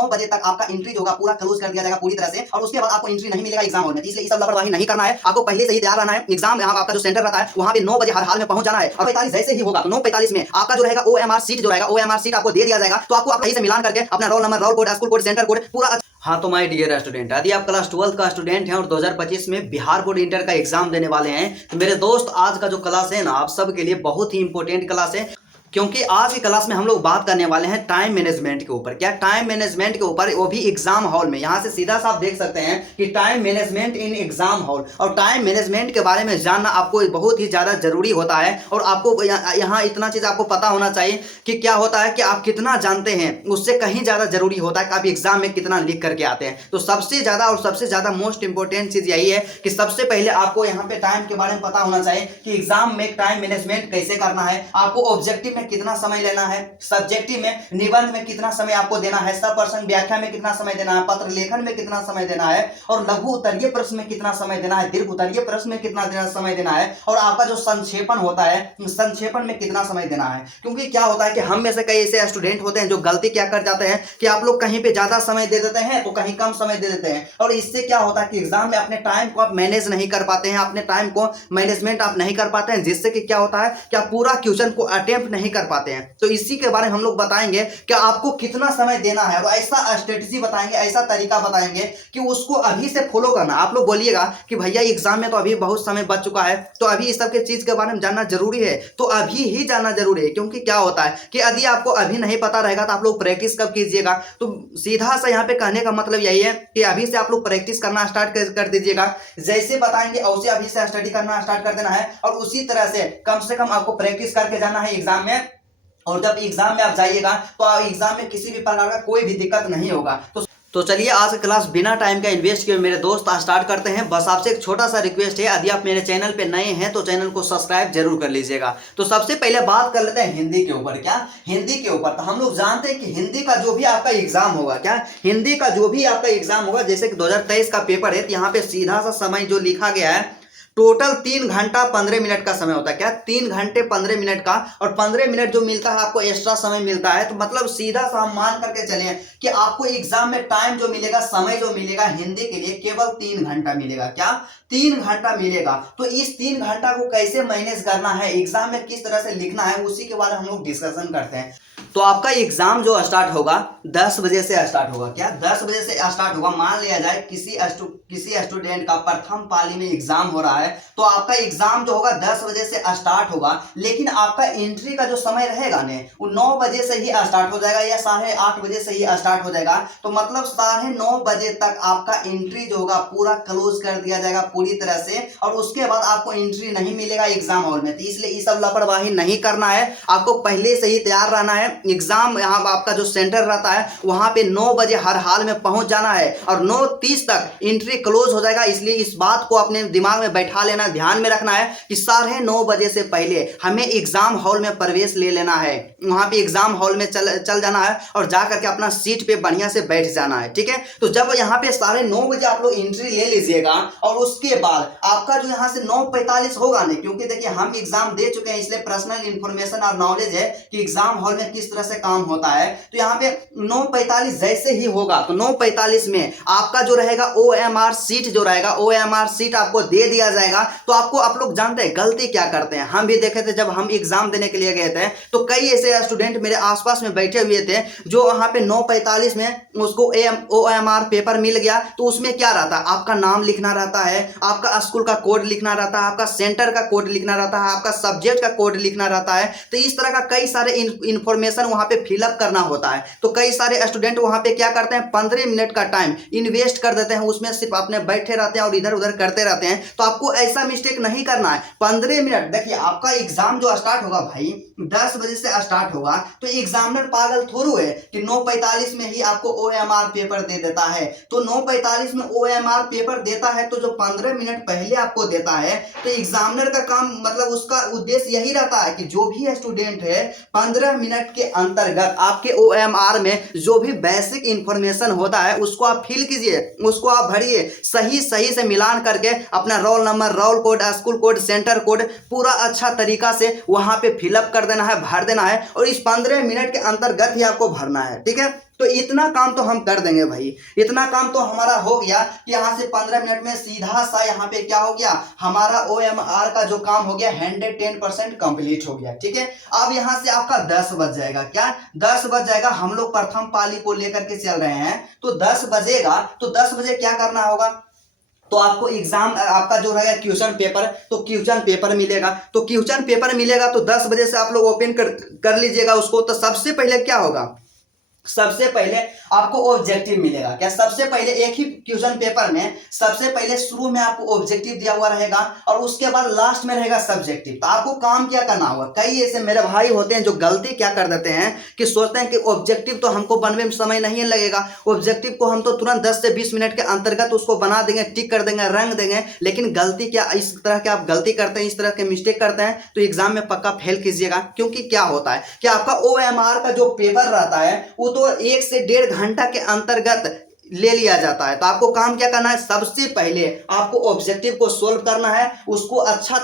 9 बजे तक आपका एंट्री होगा पूरा क्लोज कर दिया जाएगा पूरी तरह से, और उसके बाद आपको एंट्री नहीं मिलेगा एग्जाम हॉल में। इसलिए सब लापरवाही नहीं करना है, आपको पहले से ही तैयार रहना है। एग्जाम यहाँ आपका जो सेंटर रहता है वहाँ पे 9 बजे हर हाल में पहुंच जाना है, और 45 जैसे ही होगा तो 9:45 में आपका जो रहेगा OMR सीट जो रहेगा OMR सीट आपको दे दिया जाएगा। तो आपको सही से मिलान करके अपना roll number, roll code, school code, centre code पूरा। हाँ तो माय डियर स्टूडेंट, यदि आप क्लास 12 का स्टूडेंट हैं और 2025 में बिहार बोर्ड इंटर का एग्जाम देने वाले हैं तो मेरे दोस्त आज का जो क्लास है ना आप सब के लिए बहुत ही इंपॉर्टेंट क्लास है, क्योंकि आज की क्लास में हम लोग बात करने वाले हैं टाइम मैनेजमेंट के ऊपर। क्या टाइम मैनेजमेंट के ऊपर, वो भी एग्जाम हॉल में। यहाँ से सीधा सा आप देख सकते हैं कि time management in exam hall, और टाइम मैनेजमेंट के बारे में जानना आपको बहुत ही ज़्यादा जरूरी होता है। और आपको यहाँ इतना चीज़ आपको पता होना चाहिए कि क्या होता है कि आप कितना जानते हैं, उससे कहीं ज़्यादा जरूरी होता है कि आप एग्जाम में कितना लिख करके आते हैं। तो सबसे ज़्यादा मोस्ट इंपॉर्टेंट चीज़ यही है कि सबसे पहले आपको यहाँ पे टाइम के बारे में पता होना चाहिए कि एग्जाम में टाइम मैनेजमेंट कैसे करना है, आपको ऑब्जेक्टिव में कितना समय लेना है, सब्जेक्टिव में निबंध में कितना समय आपको देना है, सब प्रश्न व्याख्या में कितना समय देना है, पत्र लेखन में कितना समय देना है, और लघु उत्तरीय प्रश्न में कितना समय देना है, दीर्घ उत्तरीय प्रश्न में कितना समय देना है, और आपका जो संक्षेपण होता है संक्षेपण में कितना समय देना है। क्योंकि क्या होता है कि हम में से कई ऐसे स्टूडेंट होते हैं जो गलती क्या कर जाते हैं कि आप लोग कहीं पे ज्यादा समय दे देते हैं तो कहीं कम समय दे देते हैं, और इससे क्या होता है कि एग्जाम में अपने टाइम को आप मैनेज नहीं कर पाते हैं, अपने टाइम को मैनेजमेंट आप नहीं कर पाते हैं, जिससे कि क्या होता है कि आप पूरा क्वेश्चन को अटेम्प्ट नहीं कर पाते हैं। तो इसी के बारे में हम लोग बताएंगे कि आपको कितना समय देना है, और ऐसा स्ट्रेटजी बताएंगे, ऐसा तरीका बताएंगे कि उसको अभी से फॉलो करना। आप लोग बोलिएगा कि भैया एग्जाम में तो अभी बहुत समय बच चुका है, तो अभी इस सब के चीज के बारे में जानना जरूरी है, तो अभी ही जानना जरूरी है। क्योंकि क्या होता है कि यदि आपको अभी नहीं पता रहेगा तो आप लोग प्रैक्टिस कब कीजिएगा। तो सीधा सा यहाँ पे कहने का मतलब यही है कि अभी से आप लोग प्रैक्टिस करना स्टार्ट कर दीजिएगा। जैसे बताएंगे वैसे अभी से स्टडी करना स्टार्ट कर देना है, और उसी तरह से कम आपको प्रैक्टिस करके जाना है एग्जाम में। और जब एग्जाम में आप जाइएगा तो एग्जाम में किसी भी प्रकार का कोई भी दिक्कत नहीं होगा। तो चलिए आज की क्लास बिना टाइम का इन्वेस्ट किए मेरे दोस्त स्टार्ट करते हैं। बस आपसे एक छोटा सा रिक्वेस्ट है, यदि आप मेरे चैनल पे नए हैं तो चैनल को सब्सक्राइब जरूर कर लीजिएगा। तो सबसे पहले बात कर लेते हैं हिंदी के ऊपर। क्या हिंदी के ऊपर, तो हम लोग जानते हैं कि हिंदी का जो भी आपका एग्जाम होगा, क्या हिंदी का जो भी आपका एग्जाम होगा, जैसे कि 2023 का पेपर है, तो यहाँ पे सीधा सा समय जो लिखा गया है टोटल 3 घंटा 15 मिनट का समय होता है। क्या 3 घंटे 15 मिनट का, और 15 मिनट जो मिलता है आपको एक्स्ट्रा समय मिलता है। तो मतलब सीधा सा हम मान करके चले कि आपको एग्जाम में टाइम जो मिलेगा, समय जो मिलेगा हिंदी के लिए केवल 3 घंटा मिलेगा। क्या 3 घंटा मिलेगा। तो इस 3 घंटा को कैसे मैनेज करना है, एग्जाम में किस तरह से लिखना है, उसी के बारे में हम लोग डिस्कशन करते हैं। तो आपका एग्जाम जो स्टार्ट होगा 10 बजे से स्टार्ट होगा। क्या 10 बजे से स्टार्ट होगा। मान लिया जाए किसी स्टूडेंट का प्रथम पाली में एग्जाम हो रहा है, तो आपका एग्जाम जो होगा 10 बजे से स्टार्ट होगा, लेकिन आपका एंट्री का जो समय रहेगा ने वो 9 बजे से ही स्टार्ट हो जाएगा, या 8:30 बजे से ही स्टार्ट हो जाएगा। तो मतलब 9:30 बजे तक आपका एंट्री जो होगा पूरा क्लोज कर दिया जाएगा पूरी तरह से, और उसके बाद आपको एंट्री नहीं मिलेगा एग्जाम हॉल में। तो इसलिए ये सब लापरवाही नहीं करना है, आपको पहले से ही तैयार रहना है। एग्जाम यहाँ आपका जो सेंटर रहता है वहां पे 9 बजे हर हाल में पहुंच जाना है, और 9:30 तक एंट्री क्लोज हो जाएगा। इसलिए इस बात को अपने दिमाग में बैठा लेना, ध्यान में रखना है कि 9:30 बजे से पहले हमें एग्जाम हॉल में प्रवेश ले लेना है। वहां पे एग्जाम हॉल में चल जाना है और जा करके अपना सीट पे बढ़िया से बैठ जाना है। ठीक है, तो जब यहाँ पे 9:30 बजे आप लोग एंट्री ले लीजिएगा, और उसके बाद आपका जो यहाँ से 9:45 होगा नहीं, क्योंकि देखिए हम एग्जाम दे चुके हैं, इसलिए पर्सनल इंफॉर्मेशन और नॉलेज है कि एग्जाम हॉल में किस तरह से काम होता है। तो यहाँ पे 9:45 जैसे ही होगा तो 9:45 में आपका जो रहेगा OMR सीट जो रहेगा, OMR सीट आपको दे दिया जाएगा। तो आप लोग जानते हैं गलती क्या करते हैं, हम भी देखे थे जब हम एग्जाम देने के लिए गए थे, तो कई ऐसे स्टूडेंट मेरे आसपास में बैठे हुए थे जो वहां पे 9:45 में उसको OMR पेपर मिल गया। तो उसमें क्या रहता है, आपका नाम लिखना रहता है, आपका स्कूल का कोड लिखना रहता है, आपका सेंटर का कोड लिखना रहता है, आपका सब्जेक्ट का कोड लिखना रहता है। तो इस तरह का कई सारे इंफॉर्मेशन वहां पे फिलअप करना होता है। तो कई सारे स्टूडेंट वहां पे क्या करते हैं, 15 मिनट का टाइम इन्वेस्ट कर देते हैं, उसमें सिर्फ अपने बैठे रहते हैं और इधर उधर करते रहते हैं। तो आपको ऐसा मिस्टेक नहीं करना है। 15 मिनट, देखिए आपका एग्जाम जो स्टार्ट होगा भाई 10 बजे से स्टार्ट होगा, तो एग्जामिनर पागल थोड़ू है कि 9:45 में ही आपको OMR पेपर दे देता है। तो 9:45 में OMR पेपर देता है, तो जो 15 मिनट पहले आपको देता है, तो एग्जामिनर का काम मतलब उसका उद्देश्य यही रहता है कि जो भी स्टूडेंट है 15 मिनट के अंतर्गत आपके OMR में जो भी बेसिक इंफॉर्मेशन होता है उसको आप फिल कीजिए, उसको आप भरिए, सही से मिलान करके अपना roll number, roll code, school code, centre code पूरा अच्छा तरीका से वहां पे फिलअप कर देना है, भर देना है, और इस 15 मिनट के अंतर्गत ही आपको भरना है। ठीक है, तो इतना काम तो हम कर देंगे भाई, इतना काम तो हमारा हो गया कि यहाँ से 15 मिनट में सीधा सा यहाँ पे क्या हो गया, हमारा OMR का जो काम हो गया 110% कंप्लीट हो गया। ठीक है, अब यहाँ से आपका 10 बज जाएगा। क्या 10 बज जाएगा? हम लोग प्रथम पाली को लेकर के चल रहे हैं, तो 10 बजेगा, तो 10 बजे क्या करना होगा, तो आपको एग्जाम आपका जो रहेगा क्वेश्चन पेपर, तो क्वेश्चन पेपर मिलेगा, तो क्वेश्चन पेपर मिलेगा तो 10 बजे से आप लोग ओपन कर लीजिएगा उसको। तो सबसे पहले क्या होगा, सबसे पहले आपको ऑब्जेक्टिव मिलेगा। क्या सबसे पहले एक ही क्वेश्चन पेपर में सबसे पहले शुरू में आपको ऑब्जेक्टिव दिया हुआ रहेगा और उसके बाद लास्ट में रहेगा सब्जेक्टिव। तो आपको काम क्या करना होगा, कई ऐसे मेरे भाई होते हैं जो गलती क्या कर देते हैं कि सोचते हैं कि ऑब्जेक्टिव तो हमको बनने में समय नहीं लगेगा, ऑब्जेक्टिव को हम तो तुरंत 10 से 20 मिनट के अंतर्गत उसको बना देंगे, टिक कर देंगे, रंग देंगे। लेकिन गलती क्या, इस तरह के आप गलती करते हैं, इस तरह के मिस्टेक करते हैं तो एग्जाम में पक्का फेल कीजिएगा। क्योंकि क्या होता है कि आपका OMR का जो पेपर रहता है वो तो 1 से 1.5 घंटा के अंतर्गत ले लिया जाता है। तो आपको काम क्या करना है, सबसे पहले आपको ऑब्जेक्टिव को सोल्व करना है, उसको अच्छा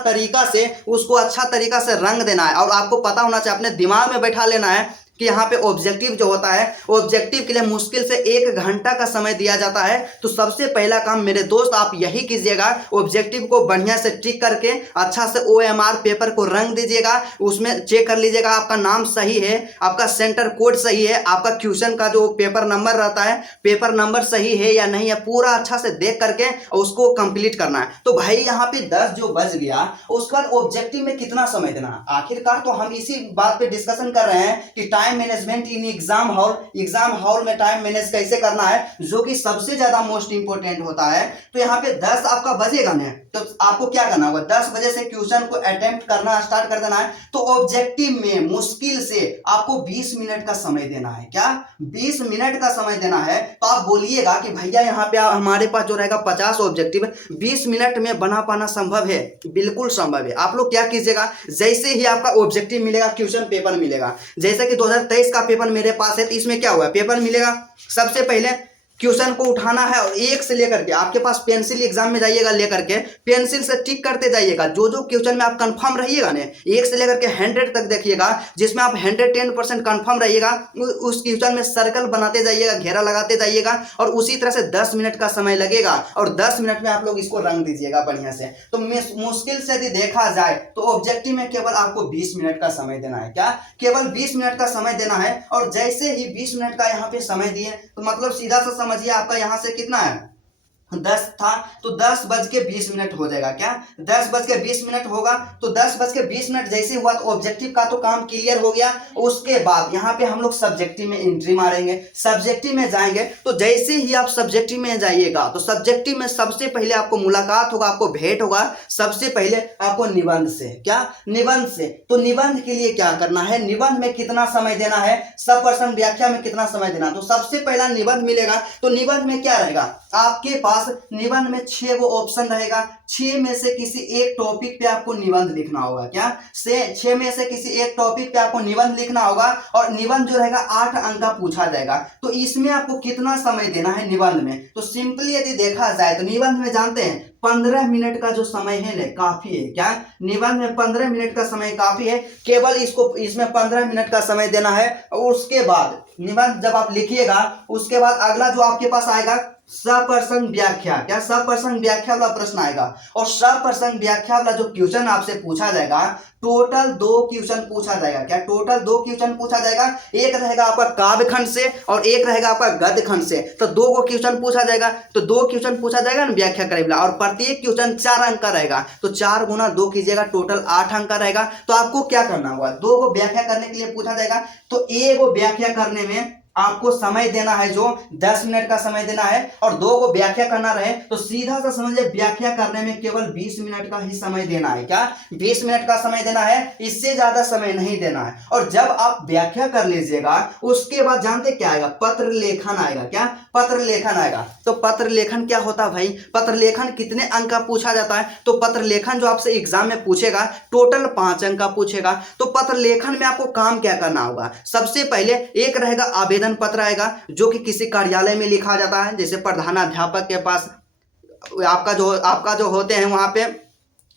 तरीका से रंग देना है। और आपको पता होना चाहिए, अपने दिमाग में बैठा लेना है कि यहाँ पे ऑब्जेक्टिव जो होता है, ऑब्जेक्टिव के लिए मुश्किल से 1 घंटा का समय दिया जाता है। तो सबसे पहला काम मेरे दोस्त आप यही कीजिएगा, ऑब्जेक्टिव को बढ़िया से टिक करके अच्छा से OMR पेपर को रंग दीजिएगा, उसमें चेक कर लीजिएगा आपका नाम सही है, आपका सेंटर कोड सही है, आपका क्वेश्चन का जो पेपर नंबर रहता है पेपर नंबर सही है या नहीं है, पूरा अच्छा से देख करके उसको कंप्लीट करना है। तो भाई यहाँ पे 10 जो बज गया, उसके बाद ऑब्जेक्टिव में कितना समय देना है। आखिरकार तो हम इसी बात पे डिस्कशन कर रहे हैं कि time management in exam hall में टाइम मैनेज कैसे करना है, जो कि सबसे ज्यादा मोस्ट इंपोर्टेंट होता है। तो यहाँ पे 10 आपका बजेगा ना, तो आपको क्या करना होगा, 10 बजे से क्वेश्चन को अटेम्प्ट करना स्टार्ट कर देना है। तो ऑब्जेक्टिव में मुश्किल से आपको 20 मिनट का समय देना है। क्या 20 मिनट का समय देना है? तो आप बोलिएगा कि भैया यहाँ पे हमारे पास जो रहेगा 50 ऑब्जेक्टिव 20 मिनट में बना पाना संभव है? बिल्कुल संभव है। आप लोग क्या कीजिएगा, जैसे ही आपका ऑब्जेक्टिव मिलेगा, क्वेश्चन पेपर मिलेगा, जैसे कि 2023 का पेपर मेरे पास है, तो इसमें क्या हुआ, पेपर मिलेगा, सबसे पहले क्वेश्चन को उठाना है और एक से लेकर के आपके पास पेंसिल एग्जाम में जाइएगा, लेकर के पेंसिल से टिक करते जाइएगा। जो जो क्वेश्चन में आप कंफर्म रहिएगा ना, 1 से लेकर के 100 तक देखिएगा, जिसमें आप 110% कंफर्म रहिएगा, उस क्वेश्चन में सर्कल बनाते जाइएगा, घेरा लगाते जाइएगा। और उसी तरह से 10 मिनट का समय लगेगा और 10 मिनट में आप लोग इसको रंग दीजिएगा बढ़िया से। तो मुश्किल से यदि देखा जाए तो ऑब्जेक्टिव में केवल आपको 20 मिनट का समय देना है। क्या केवल 20 मिनट का समय देना है? और जैसे ही 20 मिनट का यहाँ पे समय दिए, तो मतलब सीधा सा समझिए आपका यहाँ से कितना है, 10 था, तो 10:20 हो जाएगा। क्या 10:20 होगा? तो 10:20 जैसे हुआ तो ऑब्जेक्टिव का तो काम क्लियर हो गया। उसके बाद यहाँ पे हम लोग सब्जेक्टिव में एंट्री मारेंगे, सब्जेक्टिव में जाएंगे। तो जैसे ही आप सब्जेक्टिव में जाइएगा, तो सब्जेक्टिव में सबसे पहले आपको मुलाकात होगा, आपको भेंट होगा सबसे पहले आपको निबंध से। क्या निबंध से? तो निबंध के लिए क्या करना है, निबंध में कितना समय देना है, सब पर्सन व्याख्या में कितना समय देना। तो सबसे पहला निबंध मिलेगा, तो निबंध में क्या रहेगा, आपके पास निबंध में 6 गो ऑप्शन रहेगा, 6 में से किसी एक टॉपिक पे आपको निबंध लिखना होगा। क्या 6 में से किसी एक टॉपिक पे आपको निबंध लिखना होगा और निबंध जो रहेगा 8 अंक का पूछा जाएगा। तो इसमें आपको कितना समय देना है निबंध में? तो सिंपली यदि देखा जाए तो निबंध में जानते हैं 15 मिनट का जो समय है ना, काफी है। क्या निबंध में 15 मिनट का समय काफी है, केवल इसमें 15 मिनट का समय देना है। और उसके बाद निबंध जब आप लिखिएगा, उसके बाद अगला जो आपके पास आएगा सप्रसंग व्याख्या। क्या सप्रसंग व्याख्या वाला प्रश्न आएगा, और सप्रसंग व्याख्या वाला जो क्वेश्चन आपसे पूछा जाएगा, टोटल 2 क्वेश्चन पूछा जाएगा। क्या टोटल 2 क्वेश्चन पूछा जाएगा, एक रहेगा आपका काव्य खंड से और एक रहेगा आपका गद्य खंड से। तो 2 को क्वेश्चन पूछा जाएगा, तो 2 क्वेश्चन पूछा जाएगा ना व्याख्या करे वाला, और प्रत्येक क्वेश्चन 4 अंक का रहेगा। तो 4 गुना 2 कीजिएगा, टोटल 8 अंक का रहेगा। तो आपको क्या करना होगा, 2 को व्याख्या करने के लिए पूछा जाएगा, तो 1 को व्याख्या करने में आपको समय देना है जो 10 मिनट का समय देना है, और 2 को व्याख्या करना रहे तो सीधा सा समझिए व्याख्या करने में केवल 20 मिनट का ही समय देना है। क्या 20 मिनट का समय देना है, इससे ज्यादा समय नहीं देना है। और जब आप व्याख्या कर लीजिएगा, उसके बाद जानते क्या आएगा, पत्र लेखन आएगा। क्या पत्र लेखन आएगा। तो पत्र लेखन क्या होता है भाई, पत्र लेखन कितने अंक का पूछा जाता है? तो पत्र लेखन जो आपसे एग्जाम में पूछेगा टोटल 5 अंक का पूछेगा। तो पत्र लेखन में आपको काम क्या करना होगा, सबसे पहले एक रहेगा आवेदन पत्र आएगा, जो कि किसी कार्यालय में लिखा जाता है, जैसे प्रधानाध्यापक के पास आपका जो होते हैं वहां पे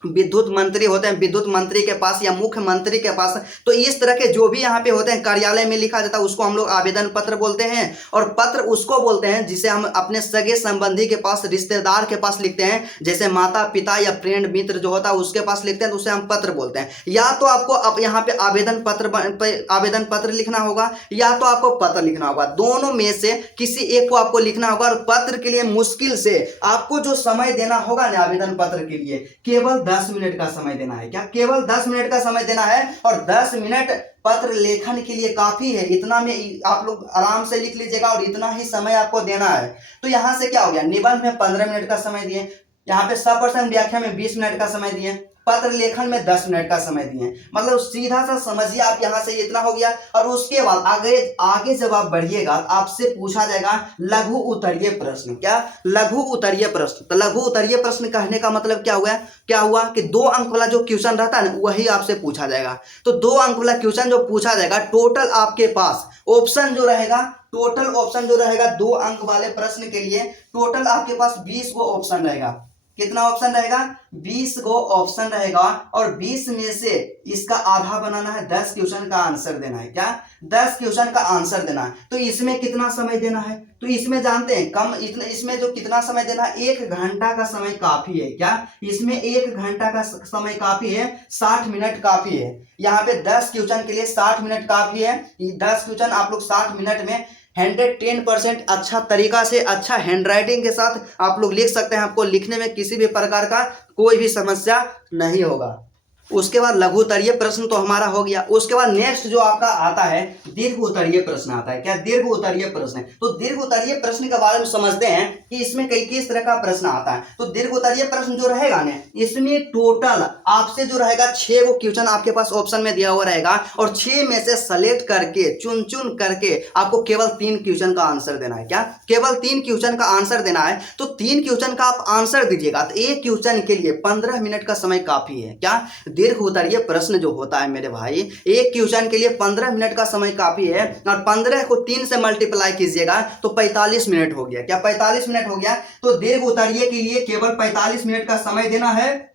विद्युत मंत्री होते हैं, विद्युत मंत्री के पास या मुख्यमंत्री के पास। तो इस तरह के जो भी यहाँ पे होते हैं कार्यालय में लिखा जाता है उसको हम लोग आवेदन पत्र बोलते हैं। और पत्र उसको बोलते हैं जिसे हम अपने सगे संबंधी के पास, रिश्तेदार के पास लिखते हैं, जैसे माता पिता या फ्रेंड मित्र जो होता है उसके पास लिखते हैं, तो उसे हम पत्र बोलते हैं। या तो आपको अब यहाँ पे आवेदन पत्र लिखना होगा या तो आपको पत्र लिखना होगा, दोनों में से किसी एक को आपको लिखना होगा। और पत्र के लिए मुश्किल से आपको जो समय देना होगा ना आवेदन पत्र के लिए, केवल 10 मिनट का समय देना है। क्या? केवल 10 मिनट का समय देना है। और 10 मिनट पत्र लेखन के लिए काफी है। इतना में आप लोग आराम से लिख लीजिएगा और इतना ही समय आपको देना है। तो यहां से क्या हो गया, निबंध में 15 मिनट का समय दिए, यहाँ पे सप्रश्न व्याख्या में 20 मिनट का समय दिए, पत्र लेखन में 10 मिनट का समय दिए। मतलब सीधा सा समझिए आप, यहां से इतना हो गया। और उसके बाद आगे जब आप बढ़िएगा आपसे पूछा जाएगा लघु उत्तरीय प्रश्न। क्या? लघु उत्तरीय प्रश्न। तो लघु उत्तरीय प्रश्न कहने का मतलब क्या हुआ कि 2 अंक वाला जो क्वेश्चन रहता है ना वही आपसे पूछा जाएगा। तो 2 अंक वाला क्वेश्चन जो पूछा जाएगा, टोटल आपके पास ऑप्शन जो रहेगा, टोटल ऑप्शन जो रहेगा 2 अंक वाले प्रश्न के लिए टोटल आपके पास 20 गो ऑप्शन रहेगा। कितना ऑप्शन रहेगा? 20 गो ऑप्शन रहेगा। और 20 में से इसका आधा बनाना है, 10 क्वेश्चन का आंसर देना है। क्या? 10 क्वेश्चन का आंसर देना है। तो इसमें कितना समय देना है? तो इसमें जानते हैं कम, इतना इसमें जो कितना समय देना है, 1 घंटा का समय काफी है। क्या? इसमें 1 घंटा का समय काफी है, 60 मिनट काफी है। यहाँ पे 10 क्वेश्चन के लिए 60 मिनट काफी है। 10 क्वेश्चन आप लोग 60 मिनट में 110% अच्छा तरीका से, अच्छा हैंडराइटिंग के साथ आप लोग लिख सकते हैं। आपको लिखने में किसी भी प्रकार का कोई भी समस्या नहीं होगा। उसके बाद लघु उत्तरीय प्रश्न तो हमारा हो गया। उसके बाद नेक्स्ट जो आपका आता है दीर्घ उत्तरीय प्रश्न आता है। क्या? दीर्घ उत्तरीय प्रश्न। तो दीर्घ उत्तरीय प्रश्न के बारे में समझते हैं कि इसमें कई किस तरह का प्रश्न आता है। तो दीर्घ उत्तरीय प्रश्न जो रहेगा ना, इसमें टोटल आपसे जो रहेगा 6 गो क्वेश्चन आपके पास ऑप्शन में दिया हुआ रहेगा। और 6 में से सेलेक्ट करके, चुन करके आपको केवल 3 क्वेश्चन का आंसर देना है। क्या? केवल 3 क्वेश्चन का आंसर देना है। तो 3 क्वेश्चन का आप आंसर दीजिएगा तो एक क्वेश्चन के लिए 15 मिनट का समय काफी है। क्या? दीर्घ उत्तरीय प्रश्न जो होता है मेरे भाई, एक क्वेश्चन के लिए 15 मिनट का समय काफी है। और 15 को 3 से मल्टीप्लाई कीजिएगा तो 45 मिनट हो गया। क्या? 45 मिनट हो गया। तो दीर्घ उत्तरीय के लिए केवल 45 मिनट का समय देना है।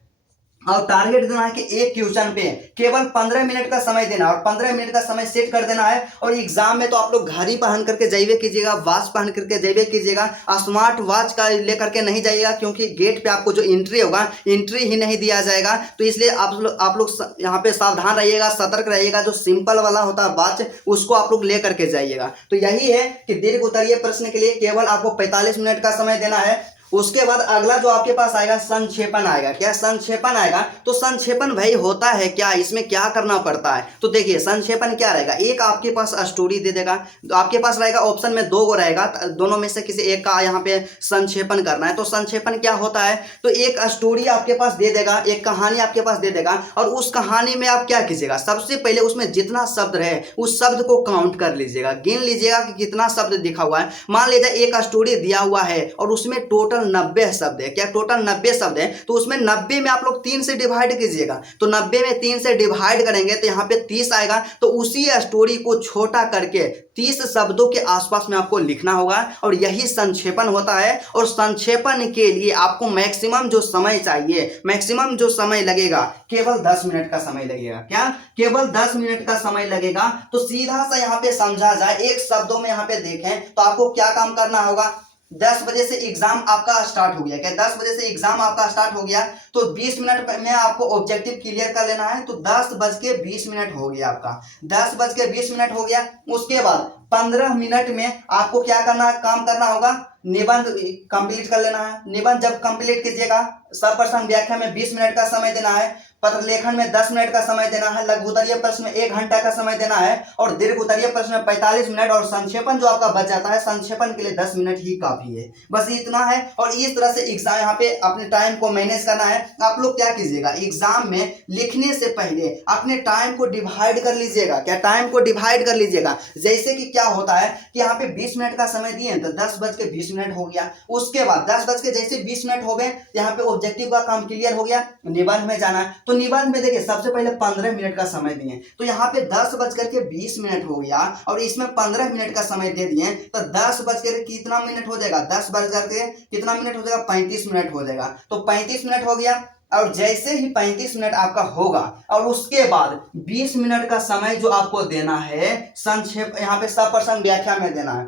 और टारगेट देना है कि एक क्वेश्चन पे केवल 15 मिनट का समय देना और 15 मिनट का समय सेट कर देना है। और एग्जाम में तो आप लोग घड़ी पहन करके जाइए कीजिएगा, वॉच पहन करके जाइए कीजिएगा। स्मार्ट वॉच का लेकर के नहीं जाइएगा, क्योंकि गेट पे आपको जो एंट्री होगा, एंट्री ही नहीं दिया जाएगा। तो इसलिए आप लोग यहाँ पे सावधान रहिएगा, सतर्क रहिएगा। जो सिंपल वाला होता है वॉच, उसको आप लोग ले करके जाइएगा। तो यही है कि दीर्घ उत्तरीय प्रश्न के लिए केवल आपको 45 मिनट का समय देना है। उसके बाद अगला जो आपके पास आएगा संक्षेपण आएगा। क्या? संक्षेपण आएगा। तो संक्षेपण भाई होता है क्या, इसमें क्या करना पड़ता है? तो देखिए संक्षेपण क्या रहेगा, एक आपके पास स्टोरी दे देगा। तो आपके पास रहेगा ऑप्शन में 2 गो रहेगा, दोनों में से किसी एक का यहाँ पे संक्षेपण करना है। तो संक्षेपण क्या होता है, तो एक स्टोरी आपके पास दे देगा, एक कहानी आपके पास दे देगा। और उस कहानी में आप क्या कीजिएगा, सबसे पहले उसमें जितना शब्द रहे उस शब्द को काउंट कर लीजिएगा, गिन लीजिएगा कि कितना शब्द दिखा हुआ है। मान लीजिए एक स्टोरी दिया हुआ है और उसमें टोटल 90 शब्द है। क्या? टोटल 90 शब्द है। तो उसमें 90 में आप लोग 3 से डिवाइड कीजिएगा। तो 90 में 3 से डिवाइड करेंगे तो यहाँ पे 30 आएगा। तो उसी स्टोरी को छोटा करके 30 शब्दों के आसपास में आपको लिखना होगा। और यही संक्षेपण होता है। और संक्षेपण के लिए आपको मैक्सिमम जो समय चाहिए, मैक्सिमम जो समय लगेगा, केवल 10 मिनट का समय लगेगा। क्या? केवल 10 मिनट का समय लगेगा। तो सीधा सा यहाँ पे समझा जाए, एक शब्दों में यहाँ पे देखें तो आपको क्या काम करना होगा। 10 बजे से एग्जाम आपका स्टार्ट हो गया। क्या? 10 बजे से एग्जाम आपका स्टार्ट हो गया। तो 20 मिनट में आपको ऑब्जेक्टिव क्लियर कर लेना है। तो 10:20 हो गया आपका, 10:20 हो गया। उसके बाद 15 मिनट में आपको क्या करना है, काम करना होगा, निबंध कंप्लीट कर लेना है। निबंध जब कंप्लीट कीजिएगा, सप्रश्न व्याख्या में 20 मिनट का समय देना है, पत्र लेखन में 10 मिनट का समय देना है, लघु उत्तरीय प्रश्न में 1 घंटा का समय देना है, और दीर्घ उत्तरीय प्रश्न में 45 मिनट, और संक्षेपण जो आपका बच जाता है, संक्षेपण के लिए 10 मिनट ही काफी है। बस इतना है। और इस तरह से एग्जाम यहाँ पे अपने टाइम को मैनेज करना है। आप लोग क्या कीजिएगा, एग्जाम में लिखने से पहले अपने टाइम को डिवाइड कर लीजिएगा। क्या? टाइम को डिवाइड कर लीजिएगा। जैसे कि क्या होता है कि यहाँ पे 20 मिनट का समय दिए तो 10:20 हो गया। उसके बाद 10:20 हो गए, यहाँ पे ऑब्जेक्टिव का काम क्लियर हो गया, निबंध में जाना है। तो निबंध में देखिए सबसे पहले 15 मिनट का समय दिए, तो यहाँ पे 10:20 हो गया और इसमें 15 मिनट का समय दे दिए, तो 10 बज कर कितना मिनट हो जाएगा, 10 बज करके कितना मिनट हो जाएगा, 35 मिनट हो जाएगा। तो 35 मिनट हो गया। और जैसे ही 35 मिनट आपका होगा और उसके बाद 20 मिनट का समय जो आपको देना है, संक्षेप यहाँ पे 100% व्याख्या में देना है,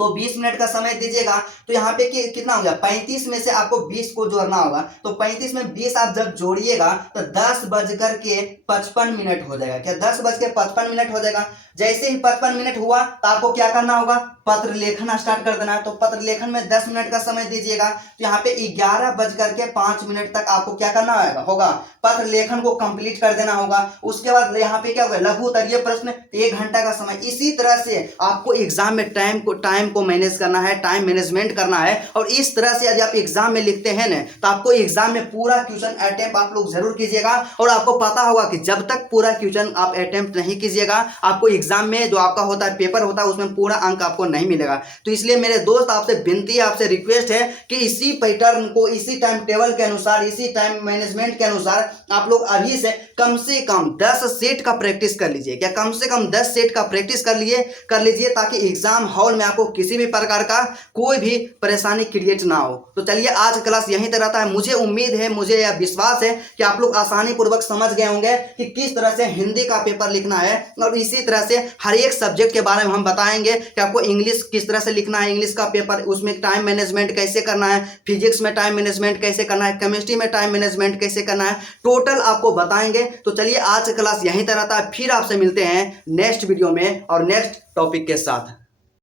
तो 20 मिनट का समय दीजिएगा। तो यहाँ पे कितना हो गया, 35 में से आपको 20 को जोड़ना होगा। तो 35 में 20 आप जब जोड़िएगा तो 10:55 हो जाएगा। क्या 10:55 हो जाएगा। जैसे ही 55 मिनट हुआ तो आपको क्या करना होगा, पत्र लेखन स्टार्ट कर देना है। तो पत्र लेखन में 10 मिनट का समय दीजिएगा। तो यहाँ पे 11:05 तक आपको क्या करना होगा, पत्र लेखन को कंप्लीट कर देना होगा। उसके बाद यहाँ पे क्या होगा, लघु उत्तरीय प्रश्न, 1 घंटा का समय। इसी तरह से आपको एग्जाम में टाइम को मैनेज करना है, टाइम मैनेजमेंट करना है। और इस तरह से यदि आप एग्जाम में लिखते हैं ना, तो आपको एग्जाम में पूरा क्वेश्चन अटेम्प्ट आप लोग जरूर कीजिएगा। और आपको पता होगा कि जब तक पूरा क्वेश्चन आप अटेम्प्ट नहीं कीजिएगा, आपको एग्जाम में जो आपका होता है पेपर होता है, उसमें पूरा अंक आपको नहीं मिलेगा। तो इसलिए मेरे दोस्त आपसे विनती है, आपसे रिक्वेस्ट है कि इसी पैटर्न को, इसी टाइम टेबल के अनुसार, इसी टाइम मैनेजमेंट के अनुसार आप लोग अभी से कम 10 सेट का प्रैक्टिस कर लीजिए। क्या कम से कम 10 सेट का प्रैक्टिस कर लीजिए, ताकि एग्जाम हॉल में आपको किसी भी प्रकार का कोई भी परेशानी क्रिएट ना हो। तो चलिए, आज क्लास यहीं तक रहता है। मुझे उम्मीद है, मुझे यह विश्वास है कि आप लोग आसानी पूर्वक समझ गए होंगे कि किस तरह से हिंदी का पेपर लिखना है। और इसी तरह से हर एक सब्जेक्ट के बारे में हम बताएंगे कि आपको इंग्लिश किस तरह से लिखना है, इंग्लिश का पेपर, उसमें टाइम मैनेजमेंट कैसे करना है, फिजिक्स में टाइम मैनेजमेंट कैसे करना है, केमिस्ट्री में टाइम मैनेजमेंट कैसे करना है, टोटल आपको बताएंगे। तो चलिए, आज क्लास यहीं तक रहता है। फिर आपसे मिलते हैं नेक्स्ट वीडियो में और नेक्स्ट टॉपिक के साथ।